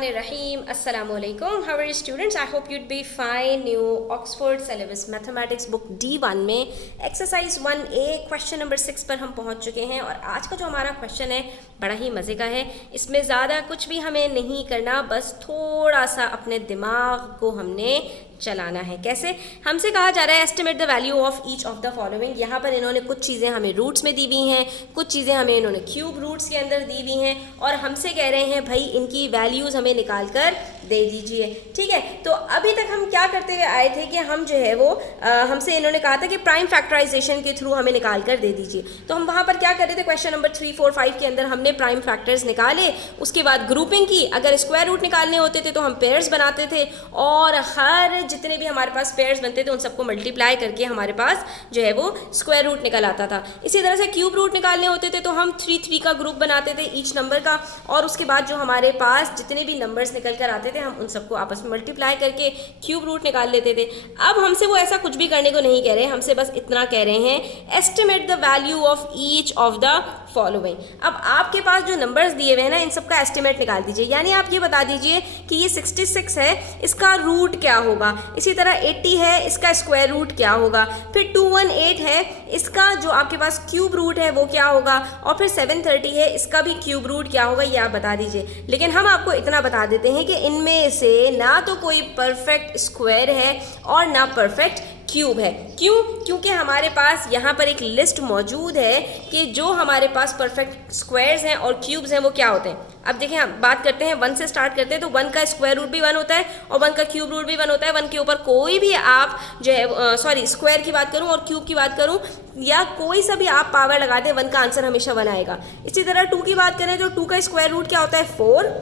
Bismillahirrahmanirrahim. Assalamu alaikum. How are you students? I hope you'd be fine. New Oxford Syllabus Mathematics Book D1 में exercise 1A question number 6 पर हम पहुंच चुके हैं और आज का जो हमारा क्वेश्चन है बड़ा ही मज़े का है। इसमें ज़्यादा कुछ भी हमें नहीं करना, बस थोड़ा सा अपने दिमाग को हमने चलाना है। कैसे? हमसे कहा जा रहा है estimate the value of each of the following. यहाँ पर इन्होंने कुछ चीज़ें हमें रूट्स में दी हुई हैं, कुछ चीज़ें हमें इन्होंने क्यूब रूट्स के अंदर दी हुई हैं और हमसे कह रहे हैं भाई इनकी वैल्यूज़ हमें निकाल कर दे दीजिए। ठीक है, तो अभी तक हम क्या करते हुए आए थे कि हम जो है वो हमसे इन्होंने कहा था कि प्राइम फैक्टराइजेशन के थ्रू हमें निकाल कर दे दीजिए। तो हम वहाँ पर क्या कर रहे थे, क्वेश्चन नंबर 3, 4, 5 के अंदर हमने प्राइम फैक्टर्स निकाले, उसके बाद ग्रुपिंग की। अगर स्क्वायर रूट निकालने होते थे तो हम पेयर्स बनाते थे और हर जितने भी हमारे पास पेयर्स बनते थे उन सबको मल्टीप्लाई करके हमारे पास जो है वो स्क्वायर रूट निकल आता था। इसी तरह से क्यूब रूट निकालने होते थे तो हम 3 का ग्रुप बनाते थे ईच नंबर का, और उसके बाद जो हमारे पास जितने भी नंबर्स निकल कर आते थे हम उन सबको आपस में मल्टीप्लाई करके क्यूब रूट निकाल लेते थे। अब हमसे वो ऐसा कुछ भी करने को नहीं कह रहे, हमसे बस इतना कह रहे हैं estimate the value of each of the following. अब आपके पास जो नंबर्स दिए हुए हैं ना, इन सब का एस्टिमेट निकाल दीजिए। यानी आप ये बता दीजिए कि ये 66 है, इसका रूट क्या होगा। इसी तरह 80 है, इसका स्क्वायर रूट क्या होगा। फिर 218 है, इसका जो आपके पास क्यूब रूट है वो क्या होगा। और फिर 730 है, इसका भी क्यूब रूट क्या होगा, ये आप बता दीजिए। लेकिन हम आपको इतना बता देते हैं कि इनमें से ना तो कोई परफेक्ट स्क्वायर है और ना परफेक्ट क्यूब है। क्यों? क्योंकि हमारे पास यहाँ पर एक लिस्ट मौजूद है कि जो हमारे पास परफेक्ट स्क्वायर्स हैं और क्यूब्स हैं वो क्या होते हैं। अब देखिए, हम बात करते हैं 1 से स्टार्ट करते हैं तो 1 का स्क्वायर रूट भी 1 होता है और 1 का क्यूब रूट भी 1 होता है। 1 के ऊपर कोई भी आप जो है स्क्वायर की बात करूँ और क्यूब की बात करूँ या कोई सा भी आप पावर लगा दें, 1 का आंसर हमेशा 1 आएगा। इसी तरह 2 की बात करें तो 2 का स्क्वायर रूट क्या होता है 4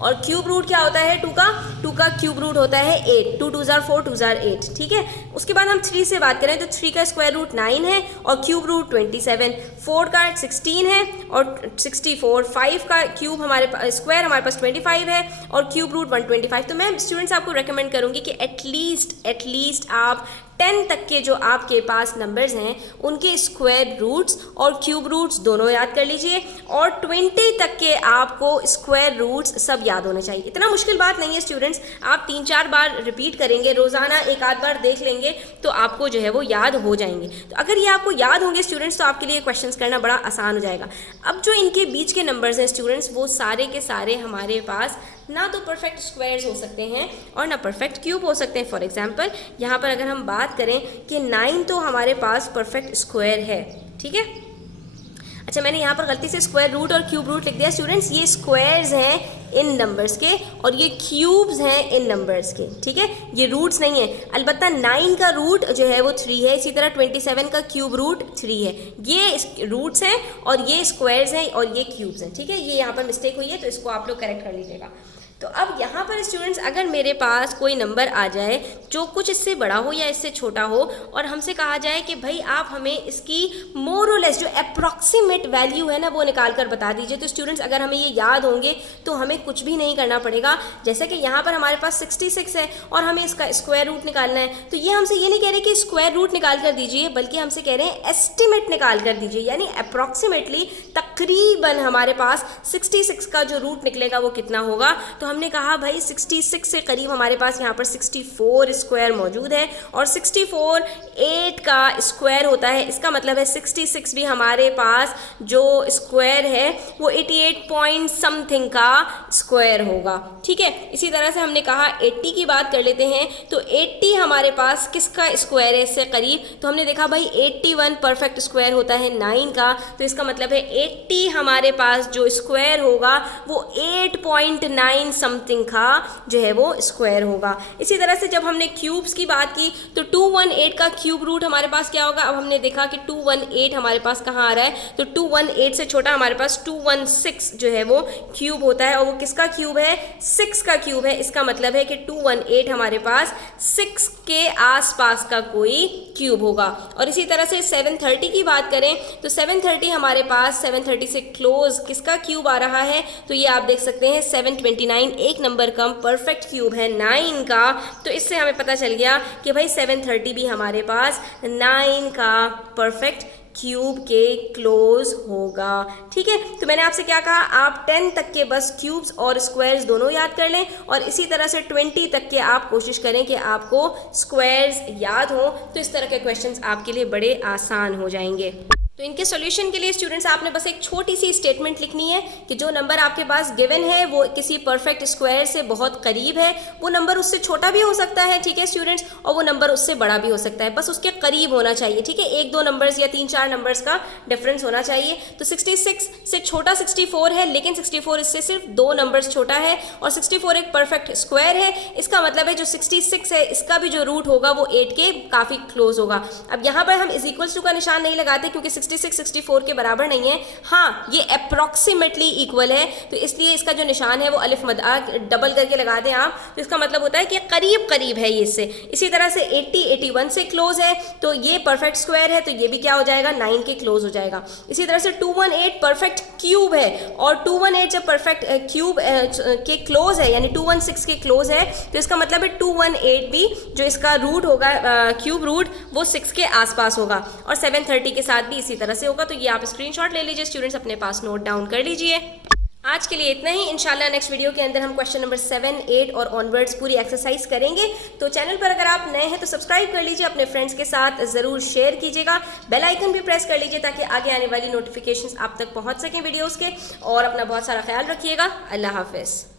और क्यूब रूट क्या होता है 2 का क्यूब रूट होता है 8। 2 2 जार 4 2 जार 8। ठीक है, उसके बाद हम 3 से बात करें तो 3 का स्क्वायर रूट 9 है और क्यूब रूट 27। 4 का 16 है और 64। 5 का क्यूब स्क्वायर हमारे पास 25 है और क्यूब रूट 125। तो मैं स्टूडेंट्स आपको रेकमेंड करूंगी कि एटलीस्ट आप 10 तक के जो आपके पास नंबर्स हैं उनके स्क्वायर रूट्स और क्यूब रूट्स दोनों याद कर लीजिए और 20 तक के आपको स्क्वायर रूट्स सब याद होने चाहिए। इतना मुश्किल बात नहीं है स्टूडेंट्स, आप 3-4 बार रिपीट करेंगे, रोज़ाना एक आध बार देख लेंगे तो आपको जो है वो याद हो जाएंगे। तो अगर ये आपको याद होंगे स्टूडेंट्स तो आपके लिए क्वेश्चंस करना बड़ा आसान हो जाएगा। अब जो इनके बीच के नंबर्स हैं स्टूडेंट्स वो सारे के सारे हमारे पास ना तो परफेक्ट स्क्वायर्स हो सकते हैं और ना परफेक्ट क्यूब हो सकते हैं। फॉर एग्जांपल यहाँ पर अगर हम बात करें कि 9 तो हमारे पास परफेक्ट स्क्वायर है। ठीक है, अच्छा मैंने यहाँ पर गलती से स्क्वायर रूट और क्यूब रूट लिख दिया स्टूडेंट्स, ये स्क्वायर्स हैं इन नंबर्स के और ये क्यूब्स हैं इन नंबर्स के। ठीक है, ये रूट्स नहीं है। अलबत्ता 9 का रूट जो है वो 3 है, इसी तरह 27 का क्यूब रूट 3 है। ये रूट्स हैं और ये स्क्वायर्स हैं और ये क्यूब्स हैं। ठीक है, ये यहाँ पर मिस्टेक हुई है तो इसको आप लोग करेक्ट कर लीजिएगा। तो अब यहाँ पर स्टूडेंट्स अगर मेरे पास कोई नंबर आ जाए जो कुछ इससे बड़ा हो या इससे छोटा हो और हमसे कहा जाए कि भाई आप हमें इसकी मोर और लेस जो अप्रॉक्सीमेट वैल्यू है ना वो निकाल कर बता दीजिए। तो स्टूडेंट्स अगर हमें ये याद होंगे तो हमें कुछ भी नहीं करना पड़ेगा। जैसे कि यहाँ पर हमारे पास 66 है और हमें इसका स्क्वायर रूट निकालना है, तो ये हमसे ये नहीं कह रहे कि स्क्वायर रूट निकाल कर दीजिए, बल्कि हमसे कह रहे हैं एस्टिमेट निकाल कर दीजिए। यानी अप्रॉक्सीमेटली तकरीबन हमारे पास 66 का जो रूट निकलेगा वो कितना होगा। तो हमने कहा भाई 66 से करीब हमारे पास यहाँ पर 64 स्क्वायर मौजूद है और 64 8 का स्क्वायर होता है। इसका मतलब है 66 भी हमारे पास जो स्क्वायर है वो 88 पॉइंट समथिंग का स्क्वायर होगा। ठीक है, इसी तरह से हमने कहा 80 की बात कर लेते हैं तो 80 हमारे पास किसका स्क्वायर है इससे करीब। तो हमने देखा भाई 81 परफेक्ट स्क्वायर होता है 9 का, तो इसका मतलब है 80 हमारे पास जो स्क्वायर होगा वो 8.9 समथिंग का जो है वो स्क्वायर होगा। इसी तरह से जब हमने क्यूब्स की बात की तो 218 का क्यूब रूट हमारे पास क्या होगा। अब हमने देखा कि 218 हमारे पास कहाँ आ रहा है, तो 218 से छोटा हमारे पास 216 जो है वो क्यूब होता है और वो किसका क्यूब है 6 का क्यूब है। इसका मतलब है कि 218 हमारे पास 6 के आसपास का कोई क्यूब होगा। और इसी तरह से 730 की बात करें तो 730 हमारे पास 730 से क्लोज किसका क्यूब आ रहा है, तो ये आप देख सकते हैं 729 एक नंबर कम परफेक्ट क्यूब है 9 का। तो इससे हमें पता चल गया कि भाई 730 भी हमारे पास 9 का परफेक्ट क्यूब के क्लोज होगा। ठीक है, तो मैंने आपसे क्या कहा, आप 10 तक के बस क्यूब्स और स्क्वायर्स दोनों याद कर लें और इसी तरह से 20 तक के आप कोशिश करें कि आपको स्क्वायर्स याद हो, तो इस तरह के क्वेश्चंस आपके लिए बड़े आसान हो जाएंगे। तो इनके सॉल्यूशन के लिए स्टूडेंट्स आपने बस एक छोटी सी स्टेटमेंट लिखनी है कि जो नंबर आपके पास गिवन है वो किसी परफेक्ट स्क्वायर से बहुत करीब है, वो नंबर उससे छोटा भी हो सकता है, ठीक है स्टूडेंट्स, और वो नंबर उससे बड़ा भी हो सकता है, बस उसके करीब होना चाहिए। ठीक है, 1-2 नंबर्स या 3-4 नंबर्स का डिफरेंस होना चाहिए। तो 66 से छोटा 64 है, लेकिन 64 इससे सिर्फ 2 नंबर्स छोटा है और 64 एक परफेक्ट स्क्वायर है। इसका मतलब है जो 66 है इसका भी जो रूट होगा वो 8 के काफ़ी क्लोज होगा। अब यहाँ पर हम इज इक्वल्स टू का निशान नहीं लगाते क्योंकि 66 64 के बराबर नहीं है, हाँ ये अप्रॉक्सीमेटली इक्वल है, तो इसलिए इसका जो निशान है वो अलिफ मद डबल करके लगा दें आप, तो इसका मतलब होता है कि करीब करीब है ये इससे। इसी तरह से 80 81 से क्लोज है, तो ये परफेक्ट स्क्वायर है, तो ये भी क्या हो जाएगा, 9 के क्लोज हो जाएगा। इसी तरह से 218 परफेक्ट क्यूब है, और 218 जब परफेक्ट क्यूब के क्लोज है यानी 216 के क्लोज है, तो इसका मतलब है 218 भी जो इसका रूट होगा क्यूब रूट वो 6 के आसपास होगा, और 730 के साथ भी इसी तरह से होगा। तो ये आप स्क्रीनशॉट ले लीजिए स्टूडेंट्स, अपने पास नोट डाउन कर लीजिए। आज के लिए इतना ही, इंशाल्लाह नेक्स्ट वीडियो के अंदर हम क्वेश्चन नंबर 7, 8 और ऑनवर्ड्स पूरी एक्सरसाइज करेंगे। तो चैनल पर अगर आप नए हैं तो सब्सक्राइब कर लीजिए, अपने फ्रेंड्स के साथ ज़रूर शेयर कीजिएगा, बेल आइकन भी प्रेस कर लीजिए ताकि आगे आने वाली नोटिफिकेशंस आप तक पहुंच सकें वीडियोस के, और अपना बहुत सारा ख्याल रखिएगा। अल्लाह हाफिज़।